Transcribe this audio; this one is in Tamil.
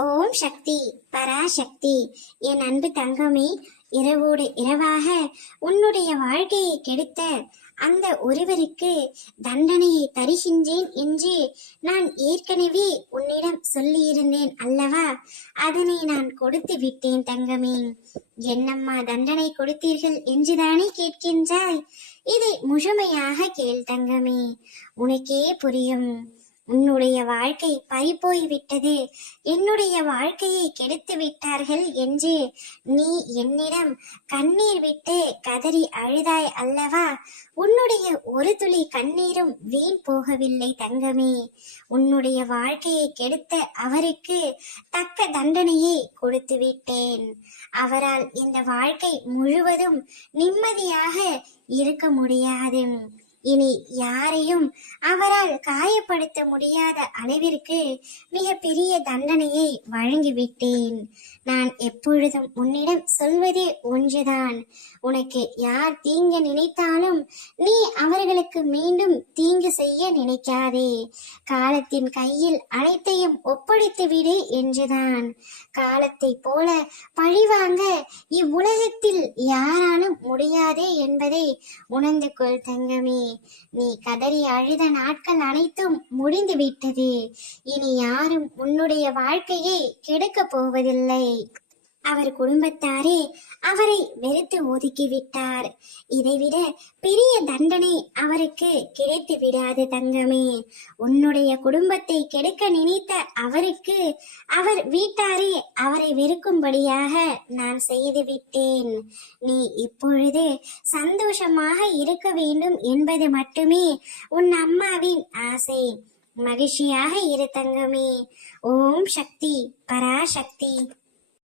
ஓம் சக்தி பராசக்தி. என் அன்பு தங்கமே, இரவோடு இரவாக உன்னுடைய வாழ்க்கையை கெடுத்த அந்த ஒருவருக்கு தண்டனையை தருகின்றேன் என்று நான் ஏற்கனவே உன்னிடம் சொல்லியிருந்தேன் அல்லவா? அதனை நான் கொடுத்து விட்டேன் தங்கமே. என்னம்மா தண்டனை கொடுத்தீர்கள் என்றுதானே கேட்கின்றாய்? இதை முழுமையாக கேள் தங்கமே, உனக்கே புரியும். உன்னுடைய வாழ்க்கை பறிபோய் விட்டது, என்னுடைய வாழ்க்கையை கெடுத்து விட்டார்கள் என்று நீ என்னிடம் கண்ணீர் விட்டு கதறி அழுதாய் அல்லவா? உன்னுடைய ஒரு துளி கண்ணீரும் வீண் போகவில்லை தங்கமே. உன்னுடைய வாழ்க்கையை கெடுத்த அவருக்கு தக்க தண்டனையை கொடுத்து விட்டேன். அவரால் இந்த வாழ்க்கை முழுவதும் நிம்மதியாக இருக்க முடியாது. இனி யாரையும் அவரால் காயப்படுத்த முடியாத அளவிற்கு மிக பெரிய தண்டனையை வழங்கிவிட்டேன். நான் எப்பொழுதும் உன்னிடம் சொல்வது ஒன்றுதான், உனக்கு யார் தீங்கு நினைத்தாலும் நீ அவர்களுக்கு மீண்டும் தீங்கு செய்ய நினைக்காதே. காலத்தின் கையில் அனைத்தையும் ஒப்படைத்து விடு என்றுதான். காலத்தை போல பழிவாங்க இவ்வுலகத்தில் யாராலும் முடியாதே என்பதை உணர்ந்து கொள் தங்கமே. நீ கதறி அழுத நாட்கள் அனைத்தும் முடிந்து விட்டது. இனி யாரும் உன்னுடைய வாழ்க்கையை கெடுக்கப் போவதில்லை. அவர் குடும்பத்தாரே அவரை வெறுத்து ஒதுக்கிவிட்டார். இதைவிட பெரிய தண்டனை அவருக்கு கிடைத்து விடாது தங்கமே. உன்னுடைய குடும்பத்தை கெடுக்க நினைத்த அவருக்கு அவர் வீட்டாரே அவரை வெறுக்கும்படியாக நான் செய்து விட்டேன். நீ இப்பொழுது சந்தோஷமாக இருக்க வேண்டும் என்பது மட்டுமே உன் அம்மாவின் ஆசை. மகிழ்ச்சியாக இரு தங்கமே. ஓம் சக்தி பராசக்தி.